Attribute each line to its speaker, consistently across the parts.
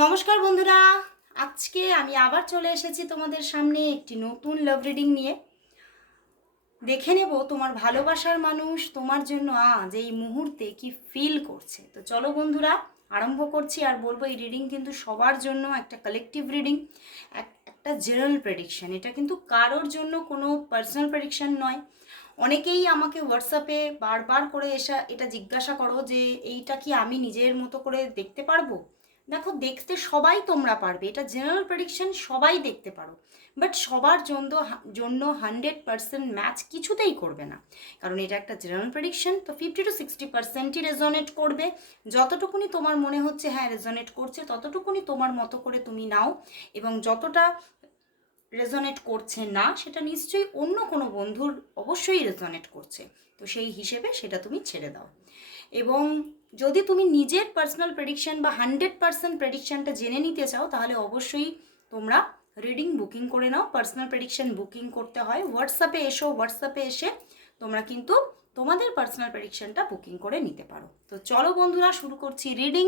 Speaker 1: নমস্কার বন্ধুরা। আজকে আমি আবার চলে এসেছি তোমাদের সামনে একটি নতুন লাভ রিডিং নিয়ে। দেখে নেব তোমার ভালোবাসার মানুষ তোমার জন্য আজ এই মুহূর্তে কি ফিল করছে। তো চলো বন্ধুরা, আরম্ভ করছি আর বলব এই রিডিং কিন্তু সবার জন্য একটা কালেকটিভ রিডিং একটা জেনারেল প্রেডিকশন এটা কিন্তু কারোর জন্য কোনো পার্সোনাল প্রেডিকশন নয়। অনেকেই আমাকে হোয়াটসঅ্যাপে বারবার করে এসা, এটা জিজ্ঞাসা করো যে এইটা কি আমি নিজের মতো করে দেখতে পারব? দেখো, দেখতে সবাই তোমরা পারবে। এটা জেনারেল প্রেডিকশন সবাই দেখতে পারো। বাট সবার জন্য জন্য হান্ড্রেড পার্সেন্ট ম্যাচ কিছুতেই করবে না। কারণ এটা একটা জেনারেল প্রেডিকশন তো ফিফটি টু সিক্সটি পার্সেন্টই রেজনেট করবে। যতটুকুনি তোমার মনে হচ্ছে হ্যাঁ রেজনেট করছে, ততটুকুনি তোমার মতো করে তুমি নাও। এবং যতটা রেজনেট করছে না, সেটা নিশ্চয়ই অন্য কোনো বন্ধুর অবশ্যই রেজনেট করছে। তো সেই হিসেবে সেটা তুমি ছেড়ে দাও। এবং যদি তুমি নিজের পার্সোনাল প্রেডিকশন বা হান্ড্রেড পার্সেন্ট প্রেডিকশনটা জেনে নিতে চাও, তাহলে অবশ্যই তোমরা রিডিং বুকিং করে নাও। পার্সোনাল প্রেডিকশন বুকিং করতে হয়। হোয়াটসঅ্যাপে এসো। হোয়াটসঅ্যাপে এসে তোমরা কিন্তু তোমাদের পার্সোনাল প্রেডিকশনটা বুকিং করে নিতে পারো। তো চলো বন্ধুরা, শুরু করছি রিডিং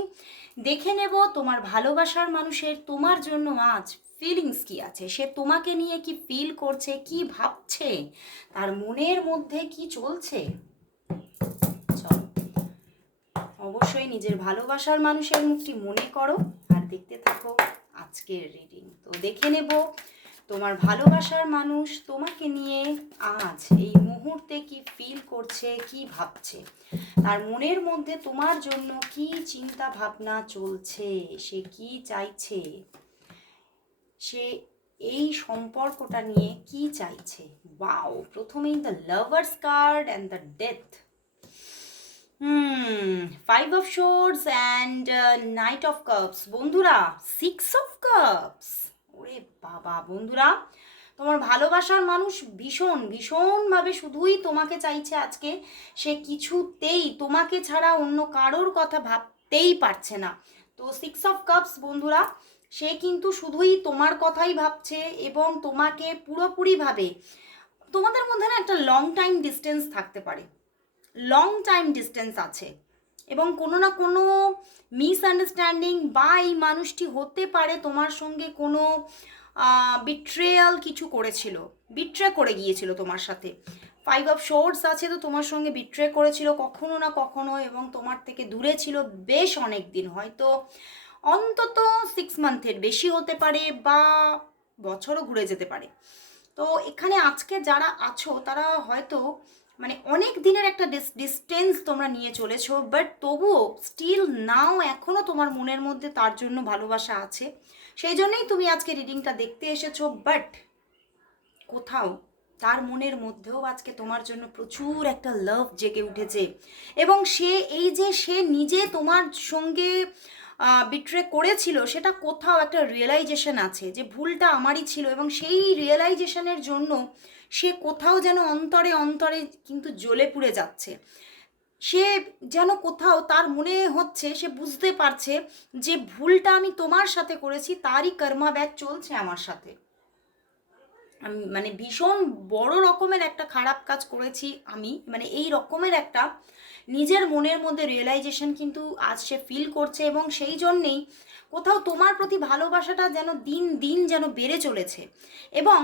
Speaker 1: দেখে নেব তোমার ভালোবাসার মানুষের তোমার জন্য আজ ফিলিংস কি আছে? সে তোমাকে নিয়ে কি ফিল করছে, কি ভাবছে? তার মনের মধ্যে কি চলছে? চলো অবশ্যই নিজের ভালোবাসার মানুষের মুখটি মনে করো আর দেখতে থাকো আজকের রিডিং তো দেখে নেব তোমার ভালোবাসার মানুষ তোমাকে নিয়ে আজ এই মুহূর্তে কি ফিল করছে, কি ভাবছে? তার মনের মধ্যে তোমার জন্য কি চিন্তা ভাবনা চলছে? সে কি চাইছে? সে এই সম্পর্কটা নিয়ে কি চাইছে? বাও প্রথমেই the lovers card and the death hmm five of swords and knight of cups বন্ধুরা সিক্স অফ কাপস ওরে বাবা, বন্ধুরা, তোমার ভালোবাসার মানুষ ভীষণ, ভীষণভাবে শুধুই তোমাকে চাইছে আজকে। সে কিছুতেই তোমাকে ছাড়া অন্য কারোর কথা ভাবতেই পারছে না। তো সিক্স অফ কাপস বন্ধুরা, সে কিন্তু শুধুই তোমার কথাই ভাবছে এবং তোমাকে পুরোপুরিভাবে তোমাদের মধ্যে না একটা লং টাইম ডিস্টেন্স থাকতে পারে। লং টাইম ডিস্টেন্স আছে। এবং কোনো না কোনো মিসআন্ডারস্ট্যান্ডিং বা এই মানুষটি হতে পারে তোমার সঙ্গে কোনো বিট্রেয়াল কিছু করেছিল বিট্রে করে গিয়েছিল তোমার সাথে। ফাইভ অফ শোর্টস আছে তো তোমার সঙ্গে বিট্রে করেছিল কখনো না কখনো এবং তোমার থেকে দূরে ছিল বেশ অনেক দিন। হয়তো অন্তত সিক্স মান্থের বেশি হতে পারে বা বছরও ঘুরে যেতে পারে। তো এখানে আজকে যারা আছো তারা হয়তো মানে অনেক দিনের একটা ডিস্টেন্স তোমরা নিয়ে চলেছো বাট তবুও স্টিল নাও এখনও তোমার মনের মধ্যে তার জন্য ভালোবাসা আছে। সেই জন্যই তুমি আজকে রিডিংটা দেখতে এসেছ বাট কোথাও তার মনের মধ্যেও আজকে তোমার জন্য প্রচুর একটা লাভ জেগে উঠেছে। এবং সে, এই যে সে নিজে তোমার সঙ্গে বিট্রে করেছিল, সেটা কোথাও একটা রিয়েলাইজেশন আছে যে ভুলটা আমারই ছিল এবং সেই রিয়েলাইজেশনের জন্য সে কোথাও যেন অন্তরে অন্তরে কিন্তু জ্বলে পুড়ে যাচ্ছে। সে যেন কোথাও তার মনে হচ্ছে, সে বুঝতে পারছে যে ভুলটা আমি তোমার সাথে করেছি, তারই কর্মা ব্যাগ চলছে আমার সাথে। মানে ভীষণ বড় রকমের একটা খারাপ কাজ করেছি আমি। মানে এই রকমের একটা নিজের মনের মধ্যে রিয়েলাইজেশন কিন্তু আজ সে ফিল করছে এবং সেই জন্যেই কোথাও তোমার প্রতি ভালোবাসাটা যেন দিন দিন যেন বেড়ে চলেছে। এবং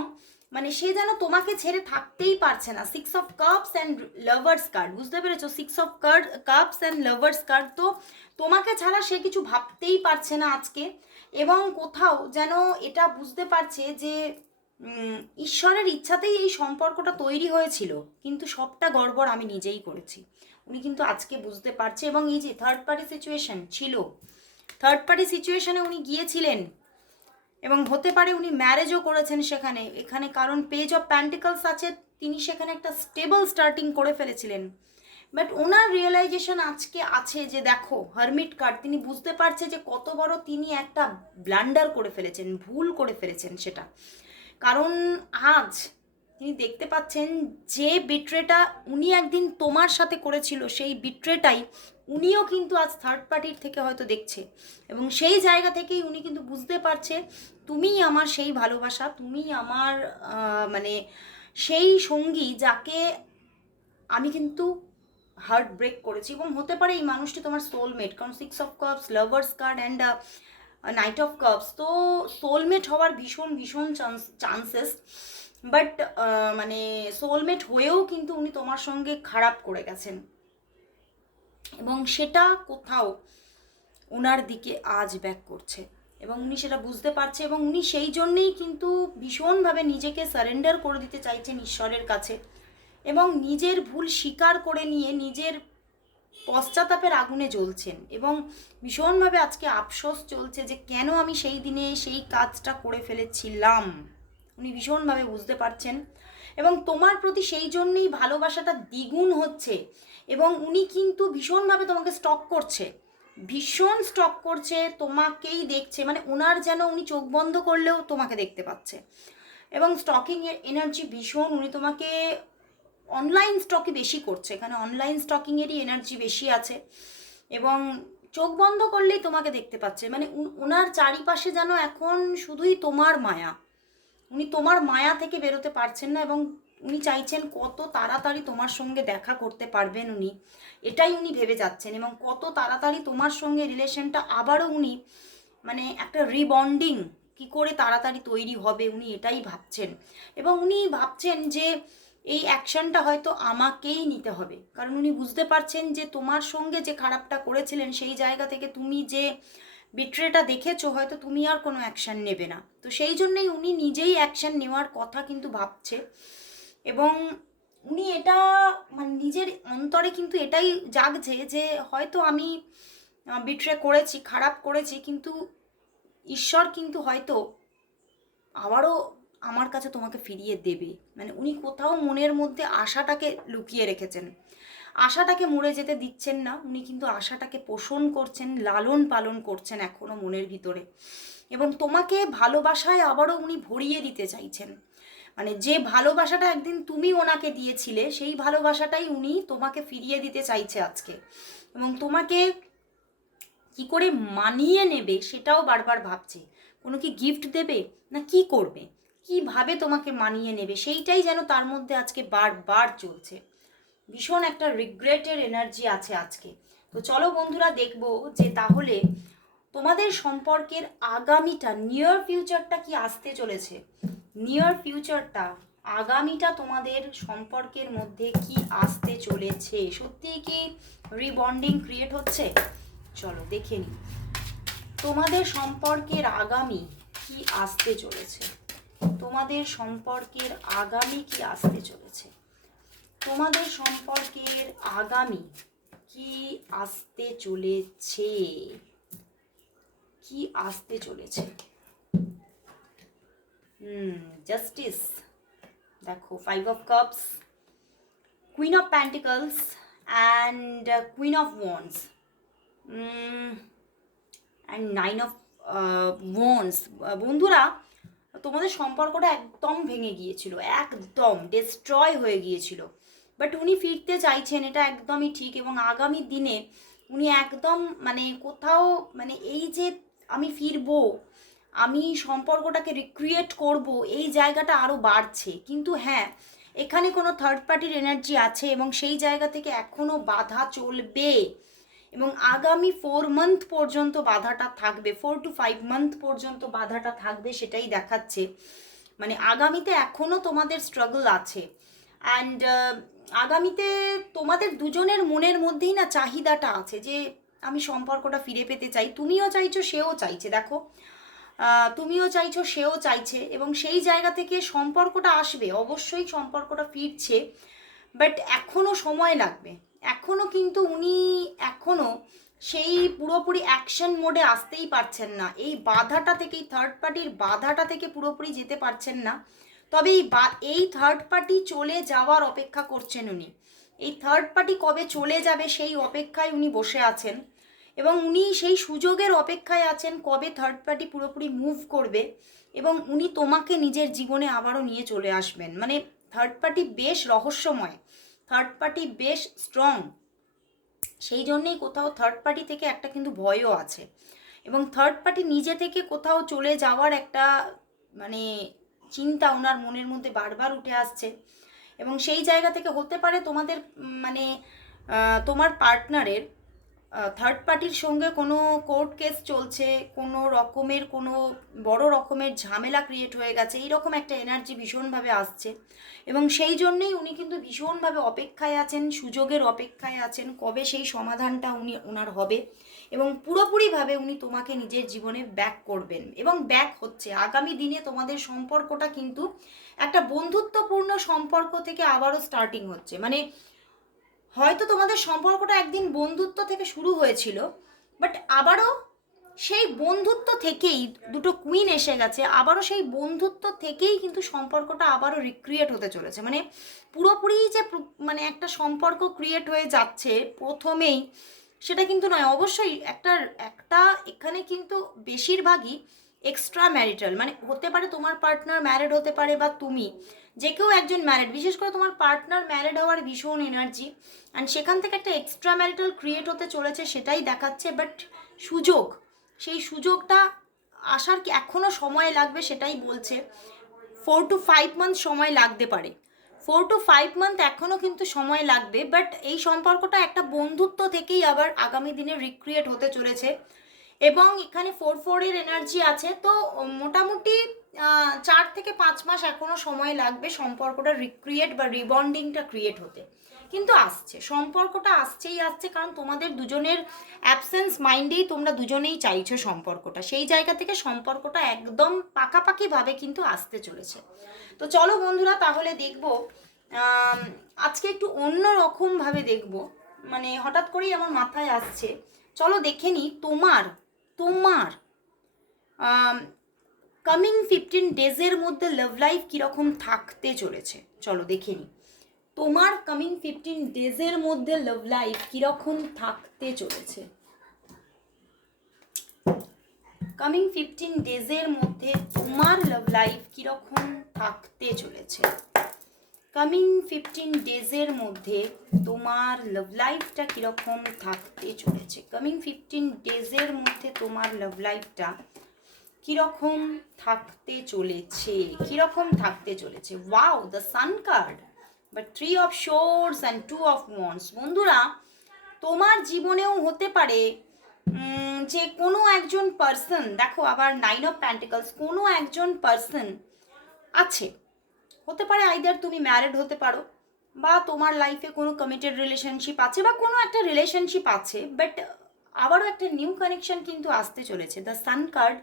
Speaker 1: মানে সে যেন তোমাকে ছেড়ে থাকতেই পারছে না। Six of cups and lovers card বুঝতে পেরেছ? Six of card cups and lovers card তো তোমাকে ছাড়া সে কিছু ভাবতেই পারছে না আজকে। এবং কোথাও যেন এটা বুঝতে পারছে যে ঈশ্বরের ইচ্ছাতেই এই সম্পর্কটা তৈরি হয়েছিল, কিন্তু সবটা গড়বড় আমি নিজেই করেছি। উনি কিন্তু আজকে বুঝতে পারছে এবং এই যে থার্ড পার্টি সিচুয়েশন ছিল থার্ড পার্টি সিচুয়েশনে উনি গিয়েছিলেন। এবং হতে পারে উনি ম্যারেজও করেছেন সেখানে। এখানে কারণ পেজ অফ প্যান্টিকলস আছে, তিনি সেখানে একটা স্টেবল স্টার্টিং করে ফেলেছিলেন। বাট ওনার রিয়েলাইজেশন আজকে আছে যে দেখো হারমিট কার্ড তিনি বুঝতে পারছে যে কত বড় তিনি একটা ব্লান্ডার করে ফেলেছেন, ভুল করে ফেলেছেন সেটা। কারণ আজ তিনি দেখতে পাচ্ছেন যে বিট্রেটা উনি একদিন তোমার সাথে করেছিল, সেই বিট্রেটাই উনিও কিন্তু আজ থার্ড পার্টির থেকে হয়তো দেখছে। এবং সেই জায়গা থেকেই উনি কিন্তু বুঝতে পারছে তুমিই আমার সেই ভালোবাসা, তুমি আমার মানে সেই সঙ্গী যাকে আমি কিন্তু হার্ট ব্রেক করেছি। এবং হতে পারে এই মানুষটি তোমার সোলমেট কারণ six of cups lovers card and knight of cups তো সোলমেট হওয়ার ভীষণ ভীষণ চান্স চান্সেস বাট মানে সোলমেট হয়েও কিন্তু উনি তোমার সঙ্গে খারাপ করে গেছেন। এবং সেটা কোথাও ওনার দিকে আজ ব্যাক করছে। এবং উনি সেটা বুঝতে পারছে এবং উনি সেই জন্যেই কিন্তু ভীষণভাবে নিজেকে সারেন্ডার করে দিতে চাইছেন ঈশ্বরের কাছে। এবং নিজের ভুল স্বীকার করে নিয়ে নিজের পশ্চাতাপের আগুনে জ্বলছেন এবং ভীষণভাবে আজকে আফসোস চলছে যে কেন আমি সেই দিনে সেই কাজটা করে ফেলেছিলাম। উনি ভীষণভাবে বুঝতে পারছেন। এবং তোমার প্রতি সেই জন্যেই ভালোবাসাটা দ্বিগুণ হচ্ছে। এবং উনি কিন্তু ভীষণভাবে তোমাকে স্টক করছে। ভীষণ স্টক করছে, তোমাকেই দেখছে মানে ওনার যেন উনি চোখ বন্ধ করলেও তোমাকে দেখতে পাচ্ছে। এবং স্টকিং এর এনার্জি ভীষণ, উনি তোমাকে অনলাইন স্টকে বেশি করছে, এখানে অনলাইন স্টকিংয়েরই এনার্জি বেশি আছে। এবং চোখ বন্ধ করলেই তোমাকে দেখতে পাচ্ছে মানে ওনার চারিপাশে যেন এখন শুধুই তোমার মায়া। উনি তোমার মায়া থেকে বেরোতে পারছেন না এবং উনি চাইছেন কত তাড়াতাড়ি তোমার সঙ্গে দেখা করতে পারবেন উনি। এটাই উনি ভেবে যাচ্ছেন এবং কত তাড়াতাড়ি তোমার সঙ্গে রিলেশনটা আবারও উনি মানে একটা রিবন্ডিং কি করে তাড়াতাড়ি তৈরি হবে উনি এটাই ভাবছেন। এবং উনি ভাবছেন যে এই অ্যাকশনটা হয়তো আমাকেই নিতে হবে। কারণ উনি বুঝতে পারছেন যে তোমার সঙ্গে যে খারাপটা করেছিলেন সেই জায়গা থেকে তুমি যে বিট্রেটা দেখেছ হয়তো তুমি আর কোনো অ্যাকশন নেবে না। তো সেই জন্যই উনি নিজেই অ্যাকশন নেওয়ার কথা কিন্তু ভাবছে। এবং উনি এটা মানে নিজের অন্তরে কিন্তু এটাই জাগছে যে হয়তো আমি বিট্রে করেছি, খারাপ করেছি, কিন্তু ঈশ্বর কিন্তু হয়তো আবারও আমার কাছে তোমাকে ফিরিয়ে দেবে। মানে উনি কোথাও মনের মধ্যে আশাটাকে লুকিয়ে রেখেছেন। আশাটাকে মরে যেতে দিচ্ছেন না, উনি কিন্তু আশাটাকে পোষণ করছেন, লালন পালন করছেন এখনও মনের ভিতরে। এবং তোমাকে ভালোবাসায় আবারও উনি ভরিয়ে দিতে চাইছেন। মানে যে ভালোবাসাটা একদিন তুমি ওনাকে দিয়েছিলে, সেই ভালোবাসাটাই উনি তোমাকে ফিরিয়ে দিতে চাইছে আজকে। এবং তোমাকে কি করে মানিয়ে নেবে সেটাও বারবার ভাবছে। কোনো কি গিফট দেবে না কি করবে? কীভাবে তোমাকে মানিয়ে নেবে? সেইটাই যেন তার মধ্যে আজকে বারবার চলছে। ভীষণ একটা রিগ্রেটের এনার্জি আছে আজকে। তো চলো বন্ধুরা, দেখব যে তাহলে তোমাদের সম্পর্কের আগামীটা নিয়ার ফিউচারটা কি আসতে চলেছে? নিয়ার ফিউচারটা আগামীটা তোমাদের সম্পর্কের মধ্যে কি আসতে চলেছে? সত্যি কি রিবন্ডিং ক্রিয়েট হচ্ছে? চলো দেখে নিই। তোমাদের সম্পর্কের আগামী কি আসতে চলেছে? তোমাদের সম্পর্কের আগামী কি আসতে চলেছে? তোমাদের সম্পর্কের আগামী কি আসতে চলেছে? কি আসতে চলেছে? হুম জাস্টিস দেখো five of cups queen of pentacles and queen of wands and nine of wands বন্ধুরা, তোমাদের সম্পর্কটা একদম ভেঙে গিয়েছিল, একদম ডিস্ট্রয় হয়ে গিয়েছিল। বাট উনি ফিরতে চাইছেন, এটা একদমই ঠিক এবং আগামী দিনে উনি একদম মানে কোথাও মানে এই যে আমি ফিরবো আমি সম্পর্কটাকে রিক্রিয়েট করব, এই জায়গাটা আরও বাড়ছে। কিন্তু হ্যাঁ এখানে কোনো থার্ড পার্টির এনার্জি আছে এবং সেই জায়গা থেকে এখনও বাধা চলবে। এবং আগামী ফোর মান্থ পর্যন্ত বাধাটা থাকবে ফোর টু ফাইভ মান্থ পর্যন্ত বাধাটা থাকবে সেটাই দেখাচ্ছে। মানে আগামীতে এখনও তোমাদের স্ট্রাগল আছে। অ্যান্ড আগামীতে তোমাদের দুজনের মনের মধ্যেই না চাহিদাটা আছে যে, আমি সম্পর্কটা ফিরে পেতে চাই। তুমিও চাইছো, সেও চাইছে। দেখো তুমিও চাইছো, সেও চাইছে এবং সেই জায়গা থেকে সম্পর্কটা আসবে, অবশ্যই সম্পর্কটা ফিরছে। বাট এখনও সময় লাগবে। এখনও কিন্তু উনি এখনও সেই পুরোপুরি অ্যাকশন মোডে আসতেই পারছেন না। এই বাধাটা থেকে, এই থার্ড পার্টির বাধাটা থেকে পুরোপুরি যেতে পারছেন না। তবে এই বা, এই থার্ড পার্টি চলে যাওয়ার অপেক্ষা করছেন উনি। এই থার্ড পার্টি কবে চলে যাবে সেই অপেক্ষায় উনি বসে আছেন। এবং উনি সেই সুযোগের অপেক্ষায় আছেন কবে থার্ড পার্টি পুরোপুরি মুভ করবে এবং উনি তোমাকে নিজের জীবনে আবারও নিয়ে চলে আসবেন। মানে থার্ড পার্টি বেশ রহস্যময় থার্ড পার্টি বেশ স্ট্রং সেই জন্যেই কোথাও থার্ড পার্টি থেকে একটা কিন্তু ভয়ও আছে। এবং থার্ড পার্টি নিজে থেকে কোথাও চলে যাওয়ার একটা মানে চিন্তা ওনার মনের মধ্যে বারবার উঠে আসছে। এবং সেই জায়গা থেকে হতে পারে তোমাদের মানে তোমার পার্টনারের থার্ড পার্টির সঙ্গে কোনো কোর্ট কেস চলছে, কোনো রকমের, কোনো বড় রকমের ঝামেলা ক্রিয়েট হয়ে গেছে, এইরকম একটা এনার্জি ভীষণভাবে আসছে। এবং সেই জন্যেই উনি কিন্তু ভীষণভাবে অপেক্ষায় আছেন, সুযোগের অপেক্ষায় আছেন, কবে সেই সমাধানটা উনি, ওনার হবে। এবং পুরোপুরিভাবে উনি তোমাকে নিজের জীবনে ব্যাক করবেন। এবং ব্যাক হচ্ছে। আগামী দিনে তোমাদের সম্পর্কটা কিন্তু একটা বন্ধুত্বপূর্ণ সম্পর্ক থেকে আবারও স্টার্টিং হচ্ছে। মানে হয়তো তোমাদের সম্পর্কটা একদিন বন্ধুত্ব থেকে শুরু হয়েছিল বাট আবারও সেই বন্ধুত্ব থেকেই দুটো কুইন এসে গেছে, আবারও সেই বন্ধুত্ব থেকেই কিন্তু সম্পর্কটা আবারও রিক্রিয়েট হতে চলেছে। মানে পুরোপুরি যে মানে একটা সম্পর্ক ক্রিয়েট হয়ে যাচ্ছে প্রথমেই, সেটা কিন্তু নয়, অবশ্যই একটা একটা এখানে কিন্তু বেশিরভাগই এক্সট্রা ম্যারিটাল মানে হতে পারে তোমার পার্টনার ম্যারিড হতে পারে বা তুমি, যে কেউ একজন ম্যারিড বিশেষ করে তোমার পার্টনার ম্যারিড হওয়ার ভীষণ এনার্জি অ্যান্ড সেখান থেকে একটা এক্সট্রা ম্যারিটাল ক্রিয়েট হতে চলেছে সেটাই দেখাচ্ছে বাট সুযোগ, সেই সুযোগটা আসার কি এখনও সময় লাগবে সেটাই বলছে। ফোর টু ফাইভ মান্থ সময় লাগতে পারে। ফোর টু ফাইভ মান্থ এখনও কিন্তু সময় লাগবে বাট এই সম্পর্কটা একটা বন্ধুত্ব থেকেই আবার আগামী দিনে রিক্রিয়েট হতে চলেছে। এবং এখানে ফোর ফোরের এনার্জি আছে। তো, মোটামুটি চার থেকে পাঁচ মাস এখনও সময় লাগবে সম্পর্কটা রিক্রিয়েট বা রিবন্ডিংটা ক্রিয়েট হতে। কিন্তু আসছে, সম্পর্কটা আসছেই আসছে কারণ তোমাদের দুজনের অ্যাবসেন্স মাইন্ডেই তোমরা দুজনেই চাইছো সম্পর্কটা। সেই জায়গা থেকে সম্পর্কটা একদম পাকাপাকিভাবে কিন্তু আসতে চলেছে। তো চলো বন্ধুরা, তাহলে দেখব আজকে একটু অন্য রকমভাবে দেখব। মানে হঠাৎ করেই আমার মাথায় আসছে। চলো দেখে নিই তোমার তোমার কামিং ফিফটিন ডেজের মধ্যে লাভ লাইফ কীরকম থাকতে চলেছে? চলো দেখে নিই তোমার কামিং ফিফটিন ডেজের মধ্যে লাভ লাইফ কীরকম থাকতে চলেছে? কামিং ফিফটিন ডেজের মধ্যে তোমার লাভ লাইফ কীরকম থাকতে চলেছে? কামিং ফিফটিন ডেজের মধ্যে তোমার লাভ লাইফটা কীরকম থাকতে চলেছে? কামিং ফিফটিন ডেজের মধ্যে তোমার লাভ লাইফটা কীরকম থাকতে চলেছে? কীরকম থাকতে চলেছে? Wow the sun card but three of swords and two of wands বন্ধুরা, তোমার জীবনেও হতে পারে যে কোনো একজন পার্সন দেখো আবার নাইন অফ প্যান্টিকলস কোনো একজন পার্সন আছে হতে পারে আইদার তুমি ম্যারিড হতে পারো বা তোমার লাইফে কোনো কমিটেড রিলেশনশিপ আছে বা কোনো একটা রিলেশনশিপ আছে বাট আবারও একটা নিউ কানেকশন কিন্তু আসতে চলেছে the sun card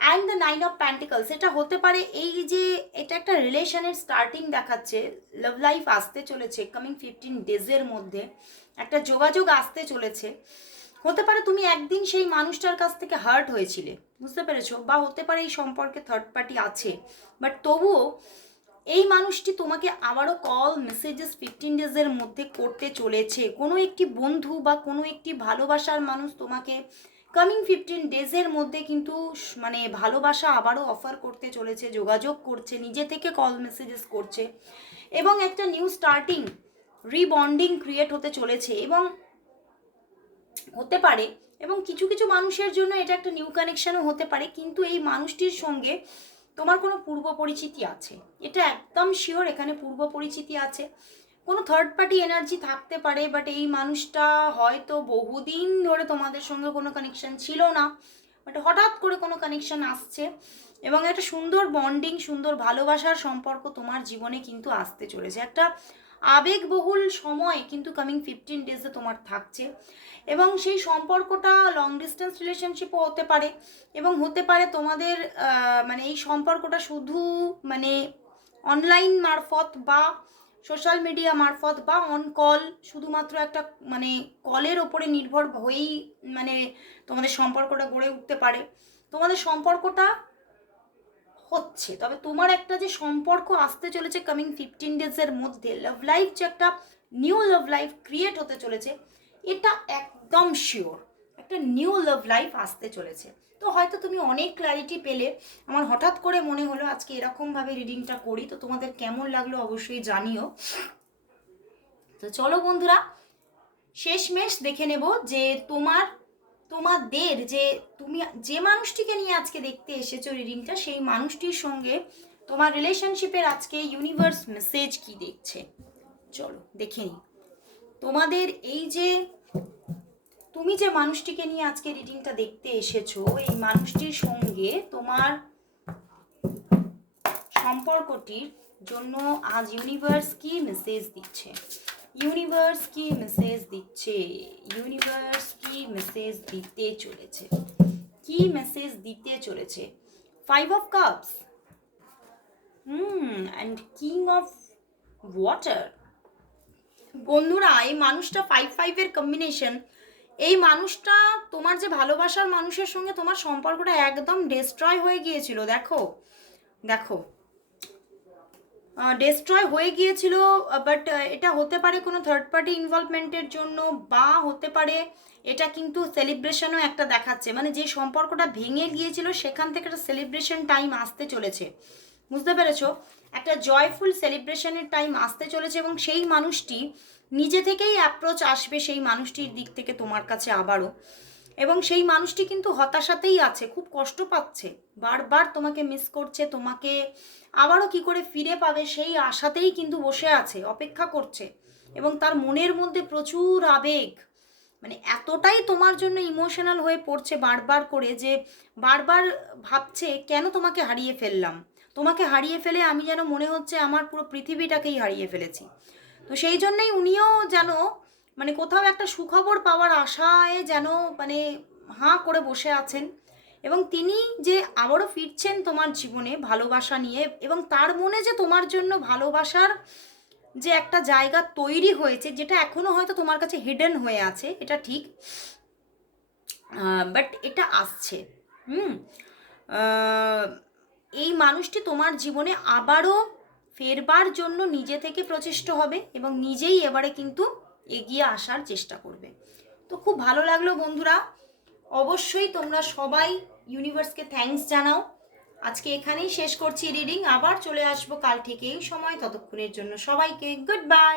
Speaker 1: and the nine of pentacles এটা হতে পারে এই যে এটা একটা রিলেশনের স্টার্টিং দেখাচ্ছে লাভ লাইফ আসতে চলেছে কামিং ফিফটিন ডেজের মধ্যে, একটা যোগাযোগ আসতে চলেছে। হতে পারে তুমি একদিন সেই মানুষটার কাছ থেকে হার্ট হয়েছিলে, বুঝতে পেরেছ? বা হতে পারে এই সম্পর্কে থার্ড পার্টি আছে বাট তবুও এই মানুষটি তোমাকে আবারও কল মেসেজেস ফিফটিন ডেজের মধ্যে করতে চলেছে। কোনো একটি বন্ধু বা কোনো একটি ভালোবাসার মানুষ তোমাকে কামিং ফিফটিন ডেজের মধ্যে কিন্তু মানে ভালোবাসা আবারও অফার করতে চলেছে, যোগাযোগ করছে, নিজে থেকে কল মেসেজেস করছে এবং একটা নিউ স্টার্টিং রিবন্ডিং ক্রিয়েট হতে চলেছে এবং হতে পারে এবং কিছু কিছু মানুষের জন্য এটা একটা নিউ কানেকশানও হতে পারে। কিন্তু এই মানুষটির সঙ্গে তোমার কোনো পূর্ব পরিচিতি আছে? এটা একদম শিওর এখানে পূর্ব পরিচিতি আছে। কোনো থার্ড পার্টি এনার্জি থাকতে পারে বাট এই মানুষটা হয়তো বহুদিন ধরে তোমাদের সঙ্গে কোনো কানেকশান ছিল না। বাট হঠাৎ করে কোনো কানেকশন আসছে এবং একটা সুন্দর বন্ডিং সুন্দর ভালোবাসার সম্পর্ক তোমার জীবনে কিন্তু আসতে চলেছে। একটা আবেগবহুল সময় কিন্তু কামিং ফিফটিন ডেজে তোমার থাকছে। এবং সেই সম্পর্কটা লং ডিস্টেন্স রিলেশনশিপও হতে পারে। এবং হতে পারে তোমাদের মানে এই সম্পর্কটা শুধু মানে অনলাইন মারফত বা সোশ্যাল মিডিয়া মারফত বা অন কল শুধুমাত্র একটা মানে কলের ওপরে নির্ভর হয়েই মানে তোমাদের সম্পর্কটা গড়ে উঠতে পারে। তোমাদের সম্পর্কটা হচ্ছে। তবে তোমার একটা যে সম্পর্ক আসতে চলেছে কামিং ফিফটিন ডেজের মধ্যে লাভ লাইফ যে একটা নিউ লাভ লাইফ ক্রিয়েট হতে চলেছে, এটা একদম শিওর একটা নিউ লাভ লাইফ আসতে চলেছে। তো হয়তো তুমি অনেক ক্ল্যারিটি পেলে। আমার হঠাৎ করে মনে হলো আজকে এরকমভাবে রিডিংটা করি, তো তোমাদের কেমন লাগল অবশ্যই জানিও। তো চলো বন্ধুরা, শেষমেশ দেখে নেব যে তোমার তোমাদের যে তুমি, যে মানুষটিকে নিয়ে আজকে দেখতে এসেছ রিডিংটা সেই মানুষটির সঙ্গে তোমার রিলেশনশিপের আজকে ইউনিভার্স মেসেজ কি দেখছে? চলো, দেখে নিই। তোমাদের এই যে, তুমি যে মানুষটিকে নিয়ে আজকে রিডিংটা দেখতে এসেছ, এই মানুষটির সঙ্গে তোমার সম্পর্কটির জন্য আজ ইউনিভার্স কি মেসেজ দিচ্ছে? ইউনিভার্স কি মেসেজ দিচ্ছে ইউনিভার্স কি মেসেজ দিতে চলেছে কি মেসেজ দিতে চলেছে five of cups hmm and king of water বন্ধুরা, এই মানুষটা ফাইভ ফাইভের কম্বিনেশন এই মানুষটা তোমার যে ভালোবাসার মানুষের সঙ্গে তোমার সম্পর্কটা একদম ডিস্ট্রয় হয়ে গিয়েছিল, দেখো। দেখো। ডিস্ট্রয় হয়ে গিয়েছিল বাট এটা হতে পারে কোনো থার্ড পার্টি ইনভলভমেন্টের জন্য বা হতে পারে এটা কিন্তু সেলিব্রেশনও একটা দেখাচ্ছে। মানে যে সম্পর্কটা ভেঙে গিয়েছিল, সেখান থেকে একটা সেলিব্রেশন টাইম আসতে চলেছে। বুঝতে পেরেছ? একটা জয়ফুল সেলিব্রেশনের টাইম আসতে চলেছে এবং সেই মানুষটি নিজে থেকেই অ্যাপ্রোচ আসবে সেই মানুষটির দিক থেকে তোমার কাছে আবারও। এবং সেই মানুষটি কিন্তু হতাশাতেই আছে, খুব কষ্ট পাচ্ছে। বারবার তোমাকে মিস করছে, তোমাকে আবারও কি করে ফিরে পাবে সেই আশাতেই কিন্তু বসে আছে, অপেক্ষা করছে। এবং তার মনের মধ্যে প্রচুর আবেগ। মানে এতটাই তোমার জন্য ইমোশনাল হয়ে পড়ছে বারবার করে যে বারবার ভাবছে, কেন তোমাকে হারিয়ে ফেললাম? তোমাকে হারিয়ে ফেলে আমি যেন মনে হচ্ছে আমার পুরো পৃথিবীটাকেই হারিয়ে ফেলেছি। তো সেই জন্যই উনিও যেন মানে কোথাও একটা সুখবর পাওয়ার আশায় যেন মানে হাঁ করে বসে আছেন এবং তিনি যে আবারও ফিরছেন তোমার জীবনে ভালোবাসা নিয়ে এবং তার মনে যে তোমার জন্য ভালোবাসার যে একটা জায়গা তৈরি হয়েছে, যেটা এখনও হয়তো তোমার কাছে হিডেন হয়ে আছে, এটা ঠিক। বাট এটা আসছে। হুম? এই মানুষটি তোমার জীবনে আবারও ফেরবার জন্য নিজে থেকে প্রচেষ্ট হবে এবং নিজেই এবারে কিন্তু এগিয়ে আসার চেষ্টা করবে। তো খুব ভালো লাগল বন্ধুরা। অবশ্যই তোমরা সবাই ইউনিভার্সকে থ্যাংকস জানাও। আজকে এখানেই শেষ করছি রিডিং আবার চলে আসব কাল থেকে এই সময়। ততক্ষণের জন্য সবাইকে গুড বাই